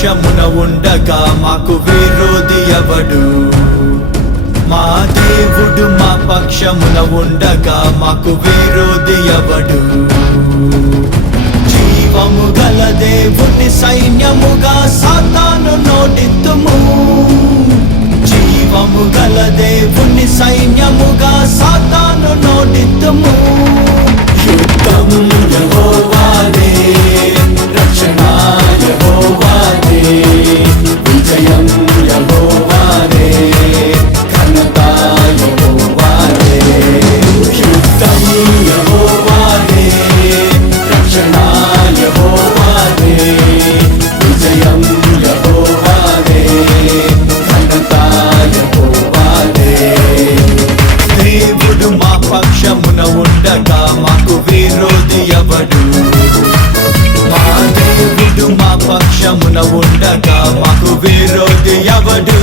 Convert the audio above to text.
పక్షమున ఉండగా మాకు విరోధి ఎవడు? మా దేవుడు మా పక్షమున ఉండగా మాకు విరోధి ఎవడు? జీవము గల దేవుని సైన్యముగా సాతాను నోటిత్తుము. జీవము గల దేవుని సైన్యముగా సాతాను నోటిత్తుము. యుద్ధం యెహోవాదే, రక్షణ యెహోవాదే, విజయం యెహోవాదే, ఘనత యెహోవాదే. యుద్ధం యెహోవాదే, రక్షణ యెహోవాదే, విజయం యెహోవాదే, ఘనత యెహోవాదే. దేవుడు మా పక్షమున ఉండగా మాకు విరోధి ఎవడు? మా దేవుడు మా పక్షమున ఉండగా మాకు విరోధి ఎవడు?